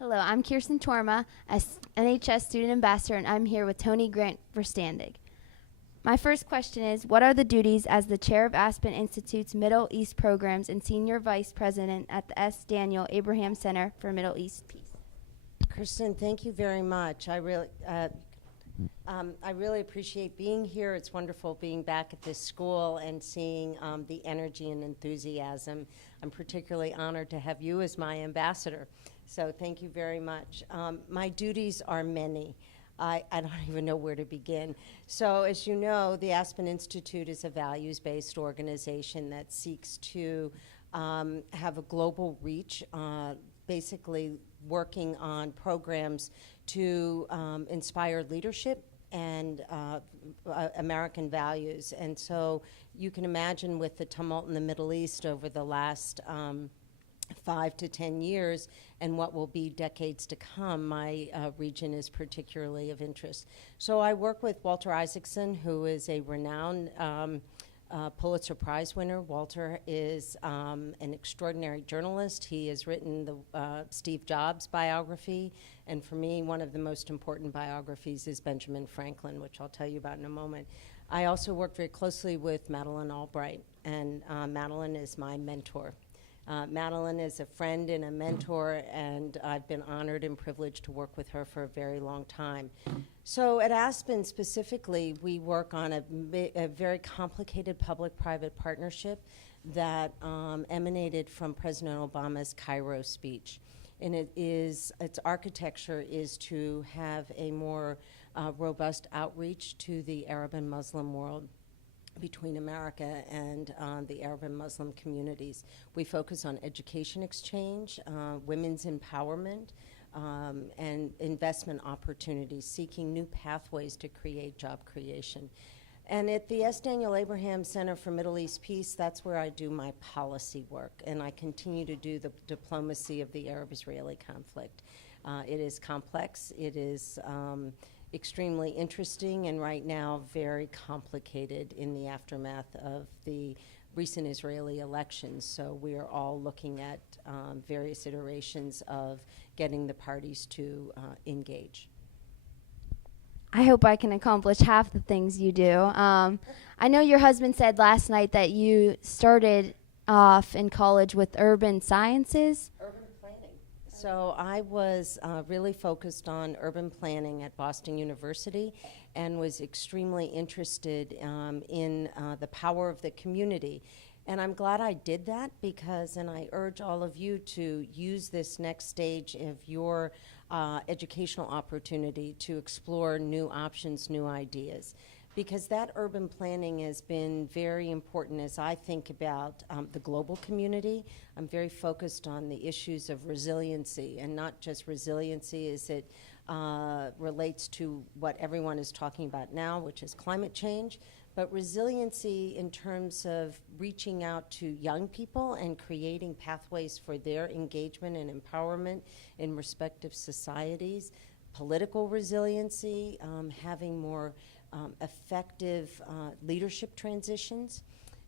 Hello, I'm Kirsten Torma, NHS Student Ambassador, and I'm here with Tony Grant Verstandig. My first question is, what are the duties as the Chair of Aspen Institute's Middle East Programs and Senior Vice President at the S. Daniel Abraham Center for Middle East Peace? Kirsten, thank you very much. I really appreciate being here. It's wonderful being back at this school and seeing the energy and enthusiasm. I'm particularly honored to have you as my ambassador. So thank you very much. My duties are many. I don't even know where to begin. So as you know, the Aspen Institute is a values-based organization that seeks to have a global reach, basically working on programs to inspire leadership and American values. And so you can imagine with the tumult in the Middle East over the last 5 to 10 years and what will be decades to come, my region is particularly of interest. So I work with Walter Isaacson, who is a renowned Pulitzer Prize winner. Walter is an extraordinary journalist. He has written the Steve Jobs biography, and for me, one of the most important biographies is Benjamin Franklin, which I'll tell you about in a moment. I also work very closely with Madeleine Albright, and Madeleine is my mentor. Madeleine is a friend and a mentor, and I've been honored and privileged to work with her for a very long time. So at Aspen specifically, we work on a very complicated public-private partnership that emanated from President Obama's Cairo speech. And its architecture is to have a more robust outreach to the Arab and Muslim world between America and the Arab and Muslim communities. We focus on education exchange, women's empowerment, and investment opportunities, seeking new pathways to create job creation. And at the S. Daniel Abraham Center for Middle East Peace, that's where I do my policy work, and I continue to do the diplomacy of the Arab-Israeli conflict. It is complex, it is extremely interesting, and right now very complicated in the aftermath of the recent Israeli elections. So we are all looking at various iterations of getting the parties to engage. I hope I can accomplish half the things you do. I know your husband said last night that you started off in college with urban sciences. Urban planning. So I was really focused on urban planning at Boston University and was extremely interested in the power of the community. And I'm glad I did that because, and I urge all of you to use this next stage of your educational opportunity to explore new options, new ideas. Because that urban planning has been very important as I think about the global community. I'm very focused on the issues of resiliency, and not just resiliency as it relates to what everyone is talking about now, which is climate change, but resiliency in terms of reaching out to young people and creating pathways for their engagement and empowerment in respective societies, political resiliency, having more effective leadership transitions,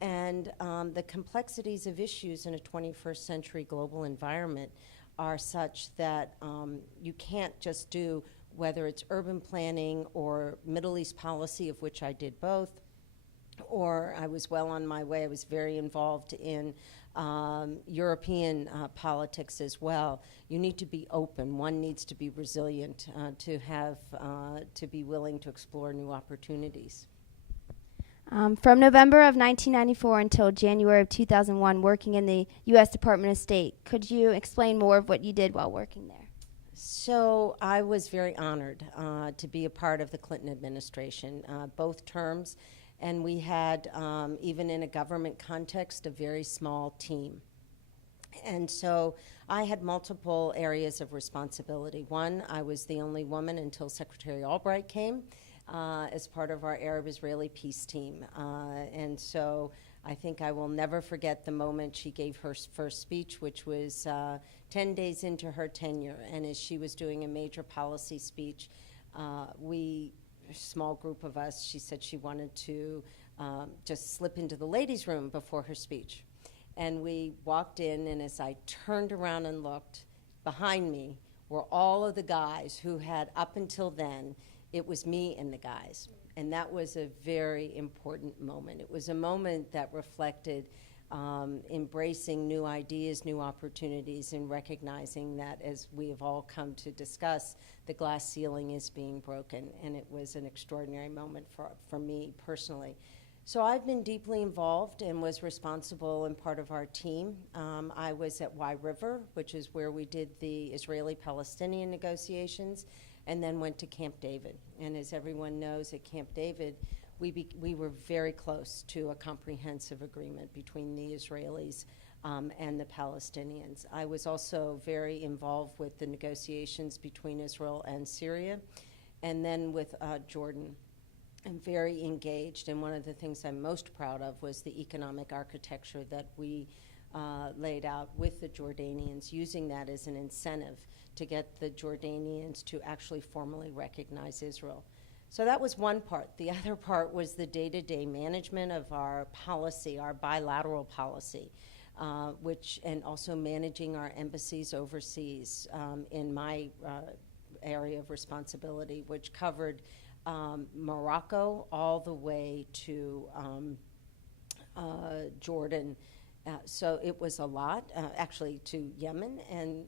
and the complexities of issues in a 21st century global environment are such that you can't just do, whether it's urban planning or Middle East policy, of which I did both, or I was well on my way. I was very involved in European politics as well. You need to be open. One needs to be resilient to be willing to explore new opportunities. From November of 1994 until January of 2001, working in the U.S. Department of State. Could you explain more of what you did while working there? So I was very honored to be a part of the Clinton administration, both terms. And we had, even in a government context, a very small team. And so I had multiple areas of responsibility. One, I was the only woman until Secretary Albright came as part of our Arab-Israeli peace team. And so I think I will never forget the moment she gave her first speech, which was 10 days into her tenure. And as she was doing a major policy speech, a small group of us, she said she wanted to just slip into the ladies' room before her speech. And we walked in, and as I turned around and looked, behind me were all of the guys who had, up until then, it was me and the guys. And that was a very important moment. It was a moment that reflected embracing new ideas, new opportunities, and recognizing that, as we have all come to discuss, the glass ceiling is being broken. And it was an extraordinary moment for me personally. So I've been deeply involved and was responsible and part of our team. I was at Y River, which is where we did the Israeli-Palestinian negotiations, and then went to Camp David. And as everyone knows, at Camp David, we were very close to a comprehensive agreement between the Israelis and the Palestinians. I was also very involved with the negotiations between Israel and Syria, and then with Jordan. I'm very engaged, and one of the things I'm most proud of was the economic architecture that we laid out with the Jordanians, using that as an incentive to get the Jordanians to actually formally recognize Israel. So that was one part. The other part was the day-to-day management of our policy, our bilateral policy, and also managing our embassies overseas in my area of responsibility, which covered Morocco all the way to Jordan. So it was a lot, actually, to Yemen, and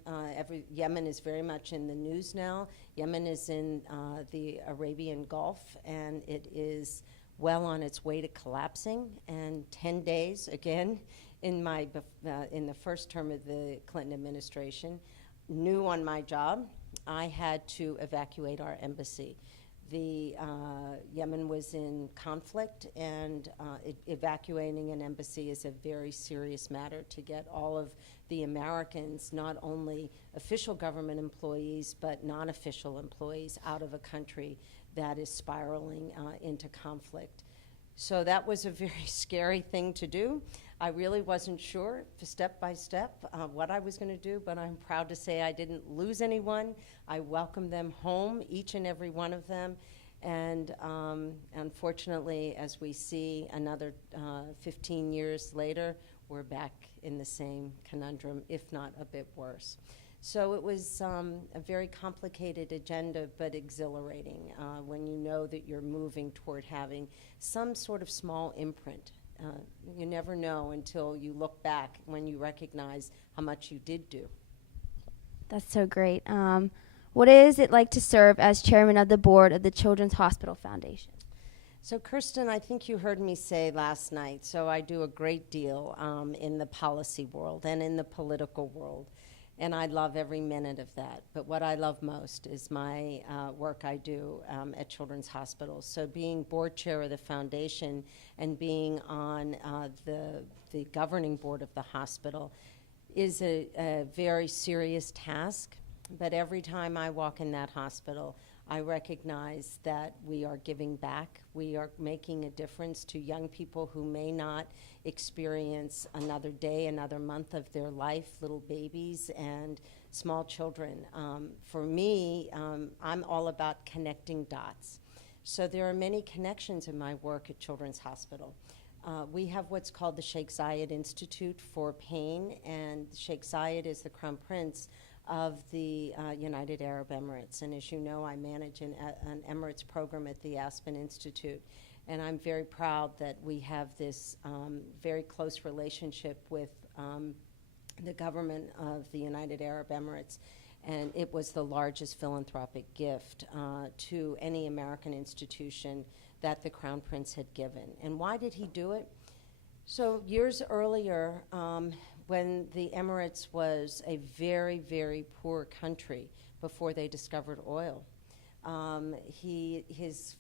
Yemen is very much in the news now. Yemen is in the Arabian Gulf, and it is well on its way to collapsing. And 10 days, again, in the first term of the Clinton administration, new on my job, I had to evacuate our embassy. Yemen was in conflict, and evacuating an embassy is a very serious matter to get all of the Americans, not only official government employees, but non-official employees, out of a country that is spiraling into conflict. So that was a very scary thing to do. I really wasn't sure, step by step, what I was going to do, but I'm proud to say I didn't lose anyone. I welcomed them home, each and every one of them. And unfortunately, as we see another 15 years later, we're back in the same conundrum, if not a bit worse. So it was a very complicated agenda, but exhilarating when you know that you're moving toward having some sort of small imprint. You never know until you look back when you recognize how much you did do. That's so great. What is it like to serve as chairman of the board of the Children's Hospital Foundation? So, Kirsten, I think you heard me say last night, so I do a great deal in the policy world and in the political world, and I love every minute of that. But what I love most is my work I do at Children's Hospitals. So being board chair of the foundation and being on the governing board of the hospital is a very serious task. But every time I walk in that hospital, I recognize that we are giving back. We are making a difference to young people who may not experience another day, another month of their life, little babies and small children. For me, I'm all about connecting dots. So there are many connections in my work at Children's Hospital. We have what's called the Sheikh Zayed Institute for Pain, and Sheikh Zayed is the Crown Prince of the United Arab Emirates. And as you know, I manage an Emirates program at the Aspen Institute. And I'm very proud that we have this very close relationship with the government of the United Arab Emirates. And it was the largest philanthropic gift to any American institution that the Crown Prince had given. And why did he do it? So years earlier, when the Emirates was a very, very poor country before they discovered oil, his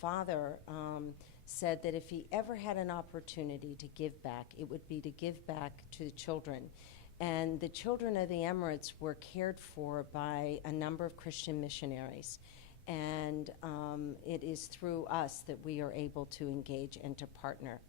father said that if he ever had an opportunity to give back, it would be to give back to the children. And the children of the Emirates were cared for by a number of Christian missionaries. And it is through us that we are able to engage and to partner.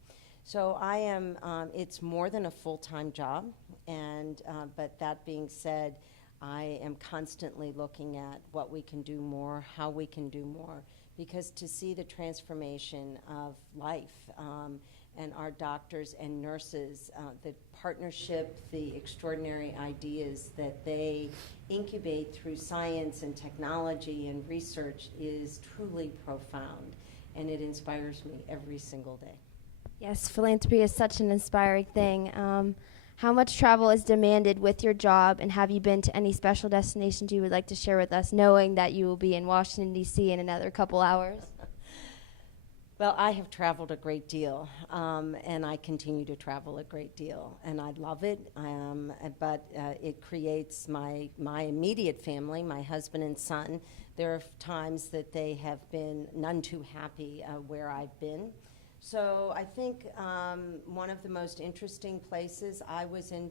So I am, it's more than a full-time job, and but that being said, I am constantly looking at what we can do more, how we can do more, because to see the transformation of life and our doctors and nurses, the partnership, the extraordinary ideas that they incubate through science and technology and research is truly profound, and it inspires me every single day. Yes, philanthropy is such an inspiring thing. How much travel is demanded with your job, and have you been to any special destinations you would like to share with us, knowing that you will be in Washington, D.C. in another couple hours? Well, I have traveled a great deal, and I continue to travel a great deal, and I love it. But it creates my immediate family, my husband and son. There are times that they have been none too happy where I've been. So I think one of the most interesting places, I was in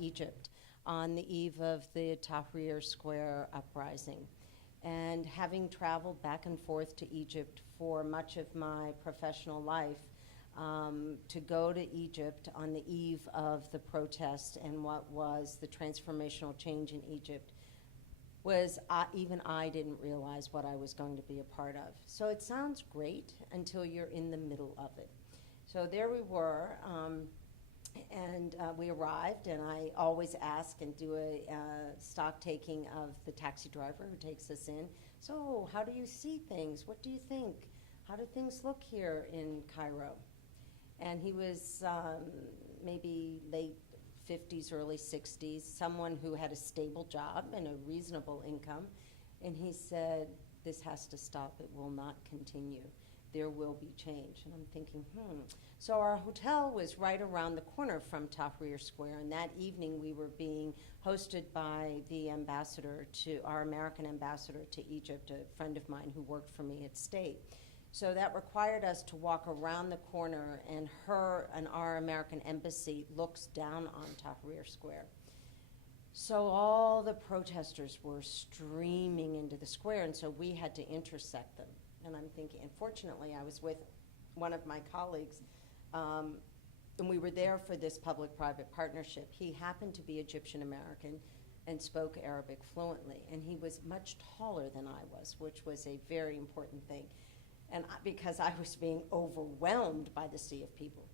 Egypt on the eve of the Tahrir Square uprising. And having traveled back and forth to Egypt for much of my professional life, to go to Egypt on the eve of the protest and what was the transformational change in Egypt was even I didn't realize what I was going to be a part of. So it sounds great until you're in the middle of it. So there we were. And we arrived, and I always ask and do a stock taking of the taxi driver who takes us in. So how do you see things? What do you think? How do things look here in Cairo? And he was maybe late 50s, early 60s, someone who had a stable job and a reasonable income. And he said, this has to stop. It will not continue. There will be change. And I'm thinking, So our hotel was right around the corner from Tahrir Square, and that evening we were being hosted by the ambassador our American ambassador to Egypt, a friend of mine who worked for me at State. So that required us to walk around the corner, and our American embassy looks down on Tahrir Square. So all the protesters were streaming into the square, and so we had to intersect them. And I'm thinking, and fortunately I was with one of my colleagues, and we were there for this public-private partnership. He happened to be Egyptian American and spoke Arabic fluently, and he was much taller than I was, which was a very important thing. And because I was being overwhelmed by the sea of people.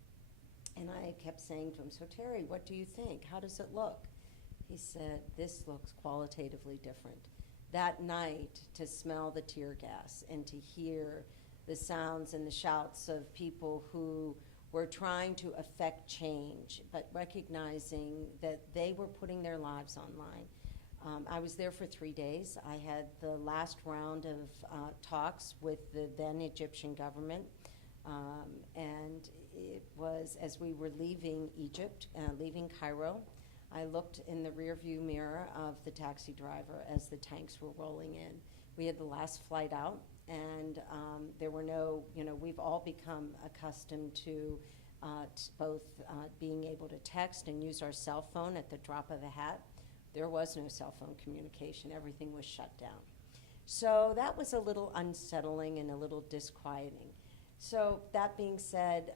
And I kept saying to him, so Terry, what do you think? How does it look? He said, this looks qualitatively different. That night, to smell the tear gas and to hear the sounds and the shouts of people who were trying to affect change, but recognizing that they were putting their lives on line. I was there for 3 days. I had the last round of talks with the then Egyptian government, and it was as we were leaving Egypt, leaving Cairo, I looked in the rearview mirror of the taxi driver as the tanks were rolling in. We had the last flight out, and there were we've all become accustomed to both being able to text and use our cell phone at the drop of a hat. There was no cell phone communication. Everything was shut down. So that was a little unsettling and a little disquieting. So that being said,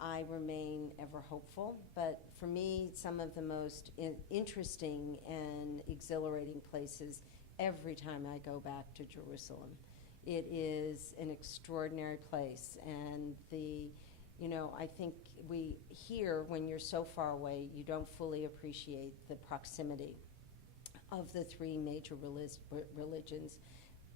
I remain ever hopeful, but for me, some of the most interesting and exhilarating places every time I go back to Jerusalem. It is an extraordinary place, and I think when you're so far away, you don't fully appreciate the proximity of the three major religions.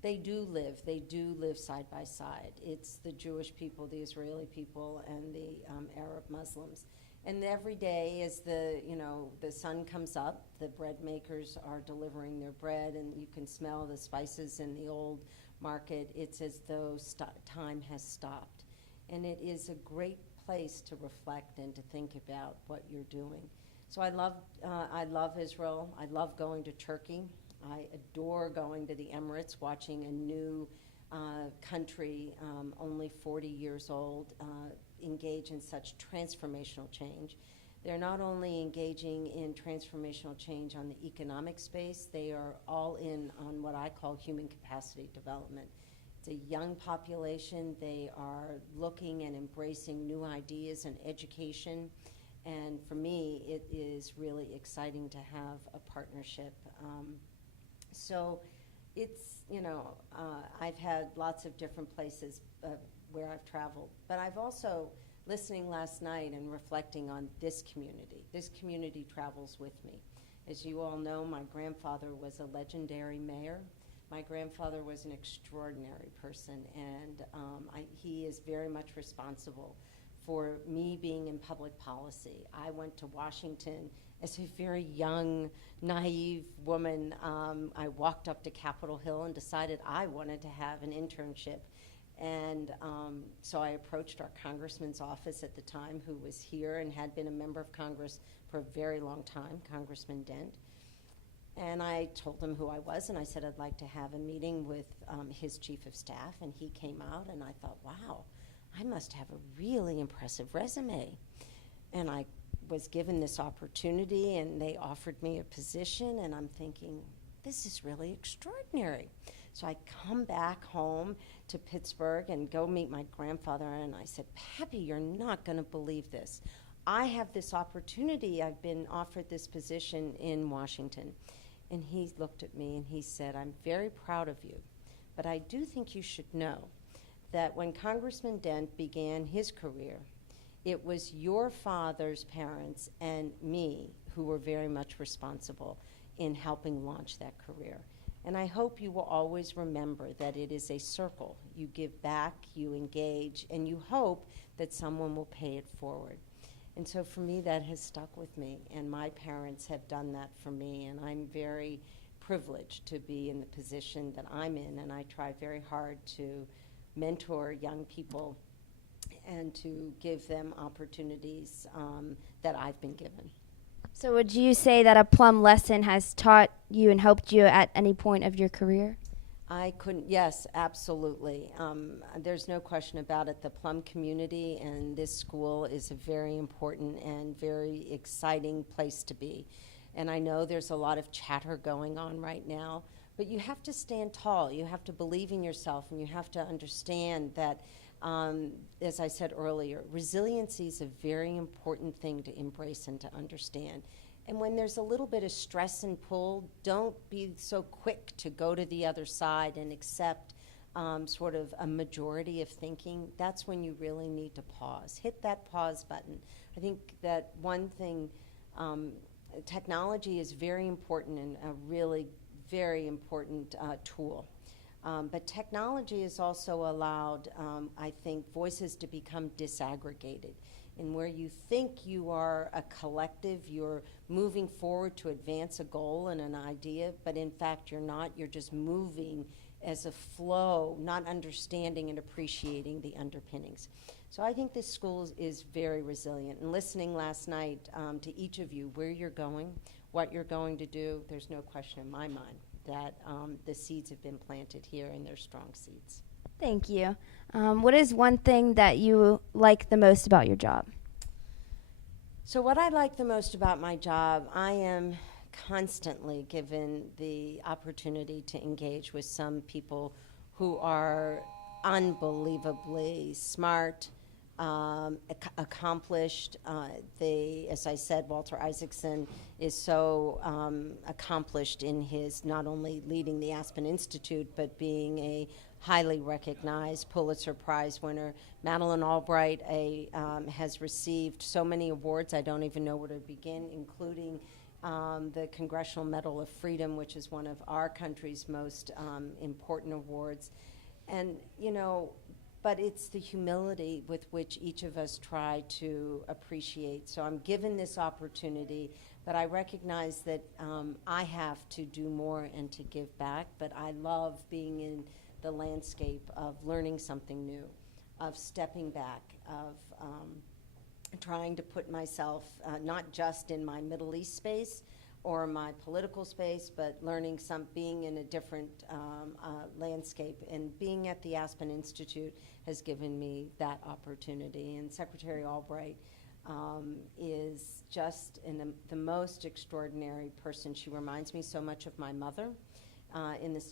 They do live side by side. It's the Jewish people, the Israeli people, and the Arab Muslims. And every day as the sun comes up, the bread makers are delivering their bread, and you can smell the spices in the old market. It's as though time has stopped. And it is a great place to reflect and to think about what you're doing. So I love Israel. I love going to Turkey. I adore going to the Emirates, watching a new country, only 40 years old, engage in such transformational change. They're not only engaging in transformational change on the economic space, they are all in on what I call human capacity development. It's a young population. They are looking and embracing new ideas and education. And for me, it is really exciting to have a partnership. So it's, I've had lots of different places where I've traveled, but I've also listening last night and reflecting on this community travels with me. As you all know, my grandfather was a legendary mayor. My grandfather was an extraordinary person, and he is very much responsible for me being in public policy. I went to Washington as a very young, naive woman. I walked up to Capitol Hill and decided I wanted to have an internship. And so I approached our congressman's office at the time, who was here and had been a member of Congress for a very long time, Congressman Dent. And I told him who I was, and I said I'd like to have a meeting with his chief of staff. And he came out, and I thought, wow, I must have a really impressive resume. And I was given this opportunity, and they offered me a position, and I'm thinking, this is really extraordinary. So I come back home to Pittsburgh and go meet my grandfather, and I said, Pappy, you're not going to believe this. I have this opportunity. I've been offered this position in Washington. And he looked at me and he said, I'm very proud of you, but I do think you should know that when Congressman Dent began his career, it was your father's parents and me who were very much responsible in helping launch that career. And I hope you will always remember that it is a circle. You give back, you engage, and you hope that someone will pay it forward. And so for me, that has stuck with me, and my parents have done that for me, and I'm very privileged to be in the position that I'm in, and I try very hard to mentor young people and to give them opportunities that I've been given. So would you say that a plum lesson has taught you and helped you at any point of your career? Yes, absolutely. There's no question about it. The Plum community and this school is a very important and very exciting place to be. And I know there's a lot of chatter going on right now, but you have to stand tall. You have to believe in yourself, and you have to understand that, as I said earlier, resiliency is a very important thing to embrace and to understand. And when there's a little bit of stress and pull, don't be so quick to go to the other side and accept sort of a majority of thinking. That's when you really need to pause. Hit that pause button. I think that one thing, technology is very important and a really very important tool. But technology has also allowed, I think, voices to become disaggregated. And where you think you are a collective, you're moving forward to advance a goal and an idea, but in fact you're not. You're just moving as a flow, not understanding and appreciating the underpinnings. So I think this school is very resilient. And listening last night to each of you, where you're going, what you're going to do, there's no question in my mind that the seeds have been planted here, and they're strong seeds. Thank you. What is one thing that you like the most about your job? So what I like the most about my job, I am constantly given the opportunity to engage with some people who are unbelievably smart, accomplished. As I said, Walter Isaacson is so accomplished in his not only leading the Aspen Institute, but being a highly recognized Pulitzer Prize winner. Madeleine Albright has received so many awards, I don't even know where to begin, including the Congressional Medal of Freedom, which is one of our country's most important awards. And, but it's the humility with which each of us try to appreciate. So I'm given this opportunity, but I recognize that I have to do more and to give back, but I love being in the landscape of learning something new, of stepping back, of trying to put myself not just in my Middle East space or my political space, but being in a different landscape. And being at the Aspen Institute has given me that opportunity. And Secretary Albright is just the most extraordinary person. She reminds me so much of my mother.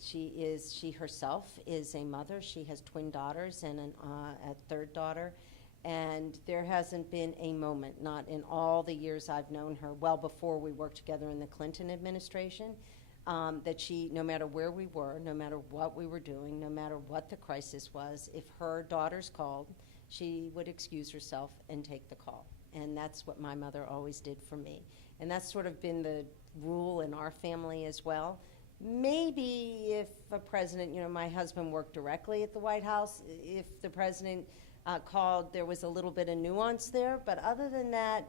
She herself is a mother. She has twin daughters and a third daughter. And there hasn't been a moment, not in all the years I've known her, well before we worked together in the Clinton administration, that she, no matter where we were, no matter what we were doing, no matter what the crisis was, if her daughters called, she would excuse herself and take the call. And that's what my mother always did for me. And that's sort of been the rule in our family as well. Maybe if a president, my husband worked directly at the White House, if the president called, there was a little bit of nuance there. But other than that,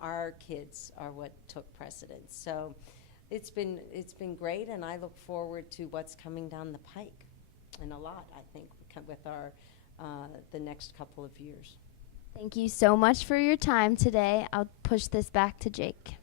our kids are what took precedence. So it's been great, and I look forward to what's coming down the pike, and a lot, I think, with our the next couple of years. Thank you so much for your time today. I'll push this back to Jake.